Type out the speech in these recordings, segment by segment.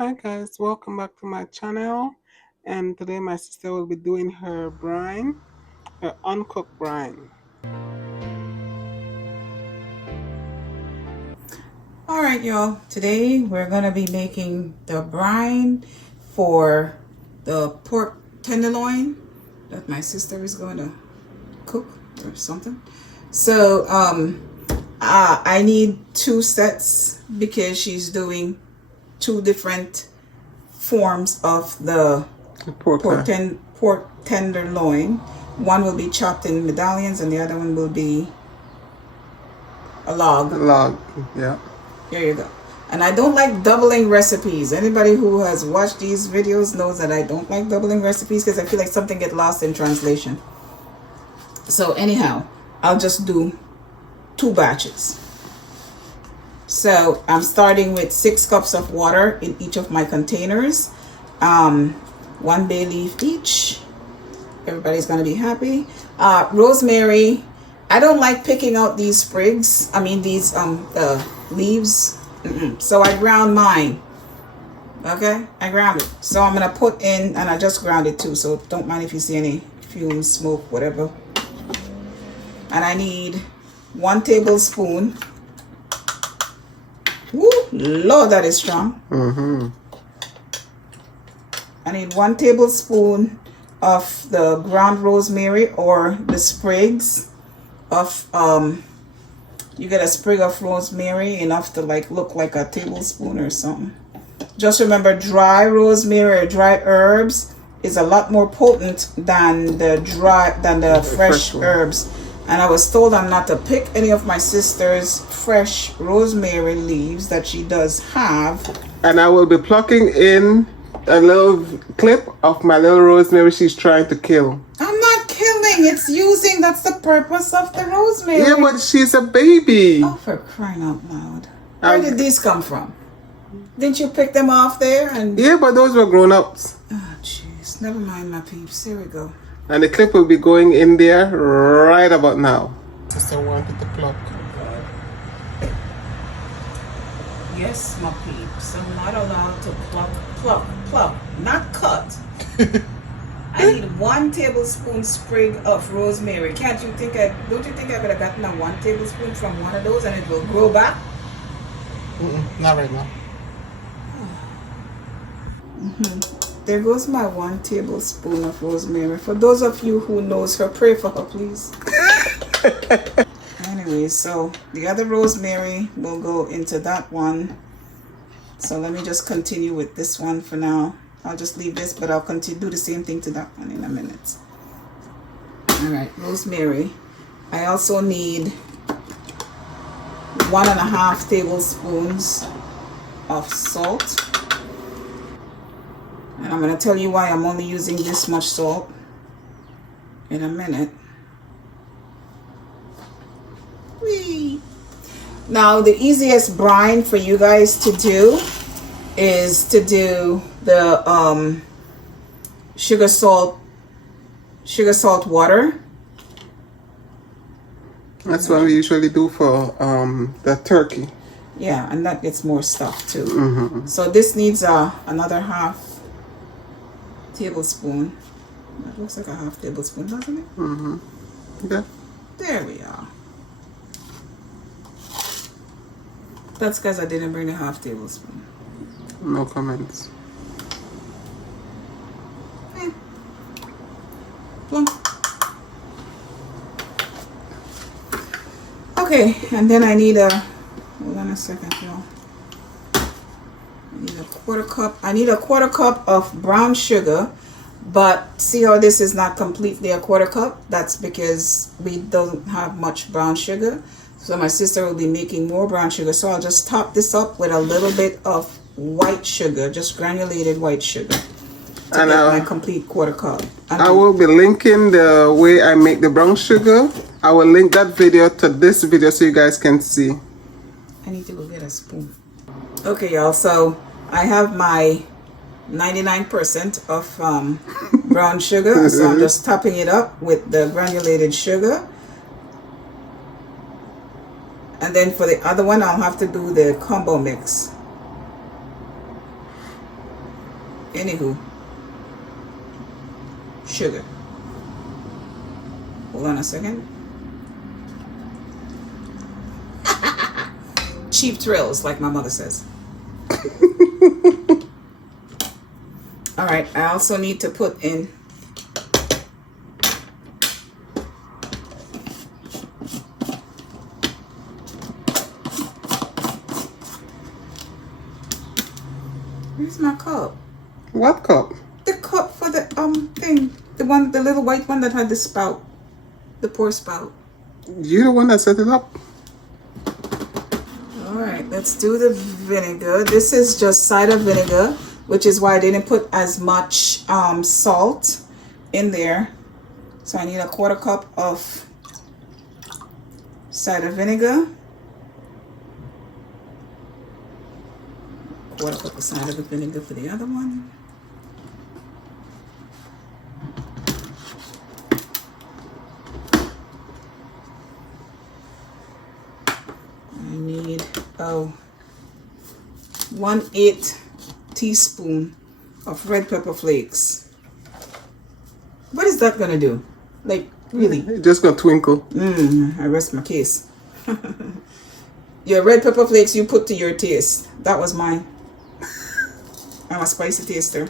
Hi guys, welcome back to my channel. And today my sister will be doing her brine, her uncooked brine. All right, y'all. Today we're gonna be making the brine for the pork tenderloin that my sister is going to cook or something. So I need two sets because she's doing two different forms of the pork tenderloin. One will be chopped in medallions and the other one will be a log. Yeah. Here you go. And I don't like doubling recipes. Anybody who has watched these videos knows that I don't like doubling recipes because I feel like something gets lost in translation. So anyhow, I'll just do two batches. So I'm starting with 6 cups of water in each of my containers. 1 bay leaf each. Everybody's gonna be happy. Rosemary. I don't like picking out these sprigs. I mean these leaves. So I ground mine. Okay, I ground it. So I'm gonna put in, and I just ground it too. So don't mind if you see any fumes, smoke, whatever. And I need 1 tablespoon. Woo, Lord, that is strong. I need 1 tablespoon of the ground rosemary or the sprigs of you get a sprig of rosemary enough to like look like a tablespoon or something. Just remember, dry rosemary or dry herbs is a lot more potent than the fresh herbs. And I was told I'm not to pick any of my sister's fresh rosemary leaves that she does have. And I will be plucking in a little clip of my little rosemary she's trying to kill. I'm not killing, it's using, that's the purpose of the rosemary. Yeah, but she's a baby. Oh, for crying out loud. Where did these come from? Didn't you pick them off there? And yeah, but those were grown-ups. oh, jeez. Never mind, my peeps. Here we go. And the clip will be going in there right about now. Sister wanted to pluck. Yes, my peeps. I'm not allowed to pluck, not cut. I need 1 tablespoon sprig of rosemary. Don't you think I could have gotten a 1 tablespoon from one of those and it will grow back? Not right now. There goes my 1 tablespoon of rosemary. For those of you who knows her, pray for her, please. Anyway, so the other rosemary will go into that one. So let me just continue with this one for now. I'll just leave this, but I'll continue do the same thing to that one in a minute. All right, rosemary. I also need 1.5 tablespoons of salt. And I'm going to tell you why I'm only using this much salt in a minute. Whee! Now, the easiest brine for you guys to do is to do the sugar salt water. That's what we usually do for the turkey. Yeah, and that gets more stuff too. So this needs another 1/2 tablespoon. That looks like a 1/2 tablespoon, doesn't it? Yeah. There we are. That's because I didn't bring a 1/2 tablespoon. No comments. Plum. Okay, and then I need hold on a second, y'all. I need a 1/4 cup. I need a 1/4 cup of brown sugar, but see how this is not completely a 1/4 cup? That's because we don't have much brown sugar. So my sister will be making more brown sugar. So I'll just top this up with a little bit of white sugar, just granulated white sugar, to get my complete 1/4 cup. I will be linking the way I make the brown sugar. I will link that video to this video so you guys can see. I need to go get a spoon. Okay, y'all. So I have my 99% of brown sugar. So I'm just topping it up with the granulated sugar. And then for the other one, I'll have to do the combo mix. Anywho, sugar. Hold on a second. Cheap thrills, like my mother says. All right, I also need to put in where's my cup? What cup? The cup for the thing. The one, the little white one that had the spout. The pour spout. You the one that set it up? Alright, let's do the vinegar. This is just cider vinegar, which is why I didn't put as much salt in there. So I need a 1/4 cup of cider vinegar. 1/4 cup of cider vinegar for the other one. I need 1/8 teaspoon of red pepper flakes. What is that gonna do? Like, really? It's just gonna twinkle. I rest my case. Your red pepper flakes you put to your taste. That was mine. I'm a spicy taster.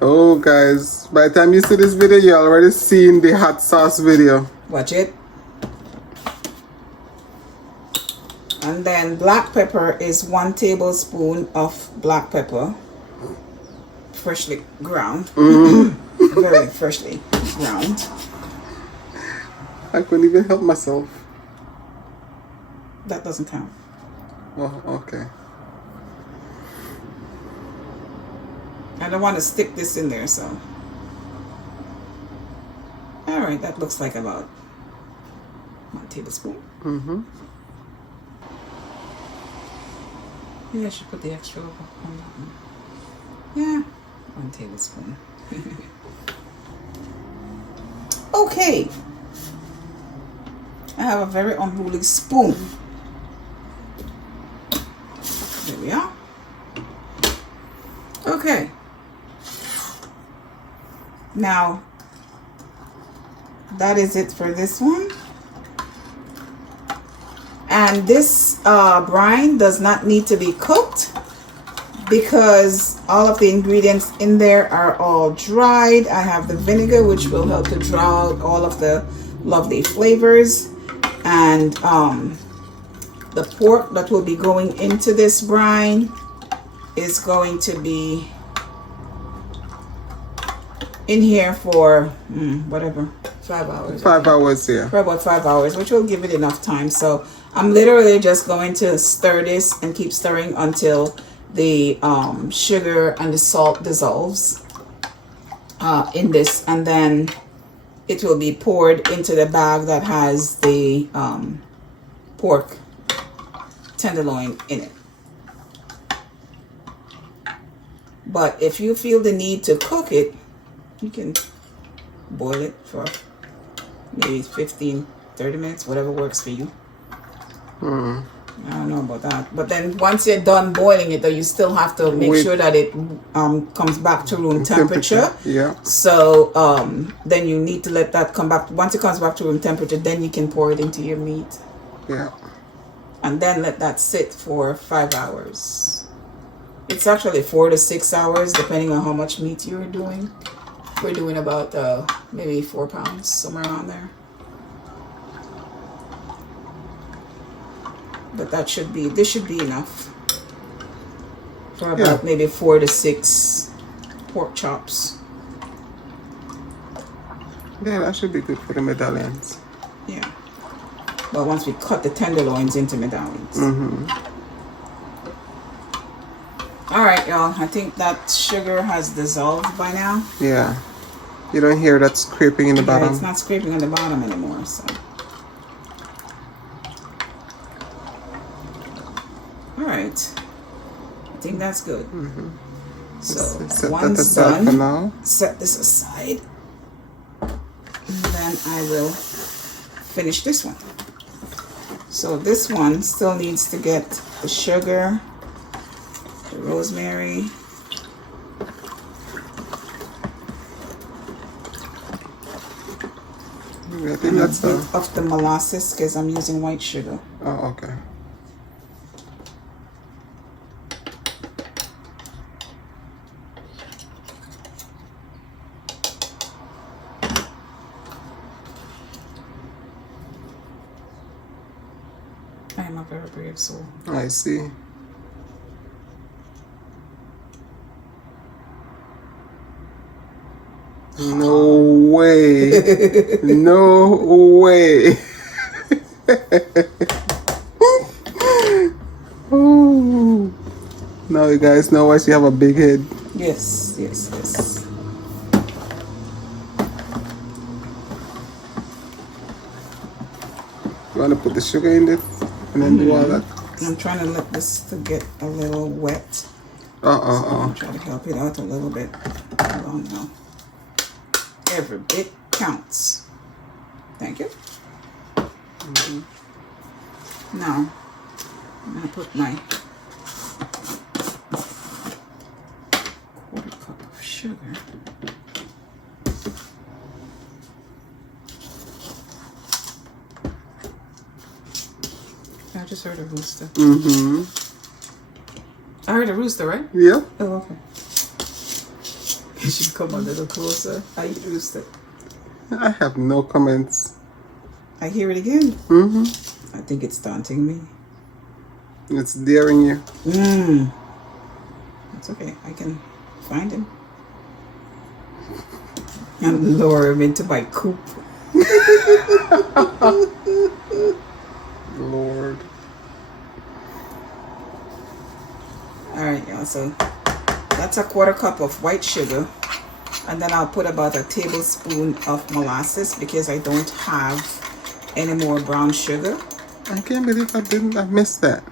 Oh, guys, by the time you see this video, you're already seeing the hot sauce video. Watch it. And then black pepper is 1 tablespoon of black pepper. Freshly ground. Very freshly ground. I couldn't even help myself. That doesn't count. Oh, okay. I don't want to stick this in there, so. Alright, that looks like about 1 tablespoon. Maybe I should put the extra on that one. Yeah, 1 tablespoon. Okay. I have a very unruly spoon. There we are. Okay. Now, that is it for this one. And this brine does not need to be cooked because all of the ingredients in there are all dried. I have the vinegar, which will help to draw out all of the lovely flavors. And the pork that will be going into this brine is going to be in here for whatever, 5 hours. 5 hours, yeah. For about 5 hours, which will give it enough time. So I'm literally just going to stir this and keep stirring until the sugar and the salt dissolves in this, and then it will be poured into the bag that has the pork tenderloin in it. But if you feel the need to cook it, you can boil it for maybe 15-30 minutes, whatever works for you. I don't know about that. But then once you're done boiling it, though, you still have to make sure that it comes back to room temperature. Yeah. So then you need to let that come back. Once it comes back to room temperature, then you can pour it into your meat. Yeah. And then let that sit for 5 hours. It's actually 4 to 6 hours, depending on how much meat you're doing. We're doing about maybe 4 pounds, somewhere around there. But that should be, this should be enough for about maybe 4 to 6 pork chops. Yeah, that should be good for the medallions. Yeah. But once we cut the tenderloins into medallions. All right, y'all. I think that sugar has dissolved by now. Yeah. You don't hear that scraping in the bottom. It's not scraping on the bottom anymore, so. All right. I think that's good. So Set once that aside done, for now. set this aside. And then I will finish this one. So this one still needs to get the sugar, the rosemary. I think And a that's bit of the molasses because I'm using white sugar. Oh, okay. I am a very brave soul. I see. No way. No way. Oh. Now you guys know why she have a big head. Yes, yes, yes. You want to put the sugar in it and then do all that? I'm trying to let this to get a little wet. So I'm trying to help it out a little bit. Hold on now. Every bit counts. Thank you. Now, I'm going to put my quarter cup of sugar. I just heard a rooster. I heard a rooster, right? Yeah. Oh, okay. You should come a little closer. I hear rooster. I have no comments. I hear it again. I think it's taunting me. It's daring you. It's okay. I can find him and lure him into my coop. Lord. Alright, y'all. So that's a quarter cup of white sugar. And then I'll put about a tablespoon of molasses because I don't have any more brown sugar. I can't believe I missed that.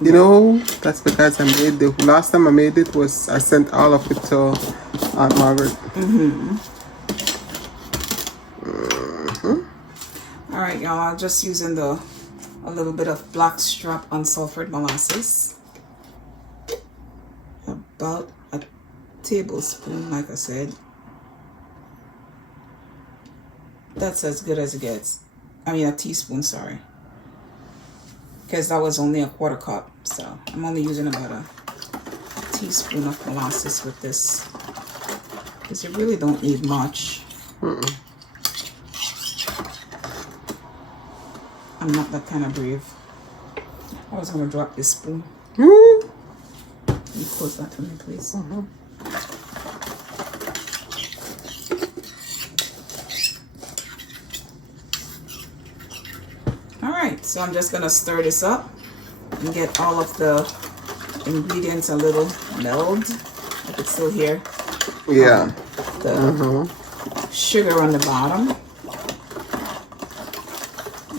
You know, that's because I made the last time I made it was I sent all of it to Aunt Margaret. All right, y'all. I'm just using a little bit of blackstrap unsulfured molasses. About a tablespoon, like I said. That's as good as it gets. I mean, a teaspoon, sorry. Because that was only a quarter cup. So I'm only using about a teaspoon of molasses with this. Because you really don't need much. I'm not that kind of brave. I was going to drop this spoon. Can you close that to me, please? Alright, so I'm just going to stir this up and get all of the ingredients a little meld. If it's still here. Yeah. The sugar on the bottom.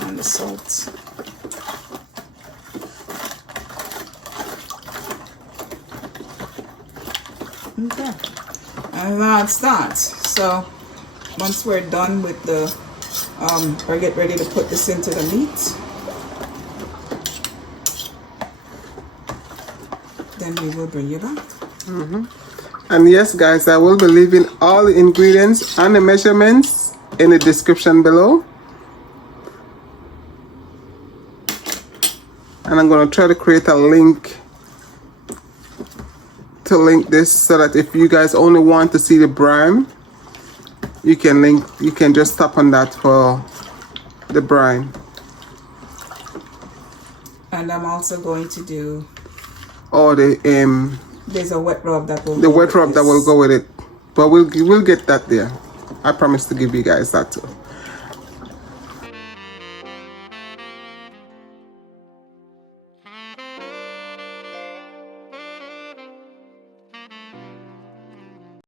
And the salt. Okay. And now it starts. So once we're done with the or get ready to put this into the meat, then we will bring you back. And yes, guys, I will be leaving all the ingredients and the measurements in the description below. And I'm going to try to create a link to link this so that if you guys only want to see the brine, you can just tap on that for the brine. And I'm also going to do there's a wet rub that will will go with it. But we'll get that there. I promise to give you guys that too.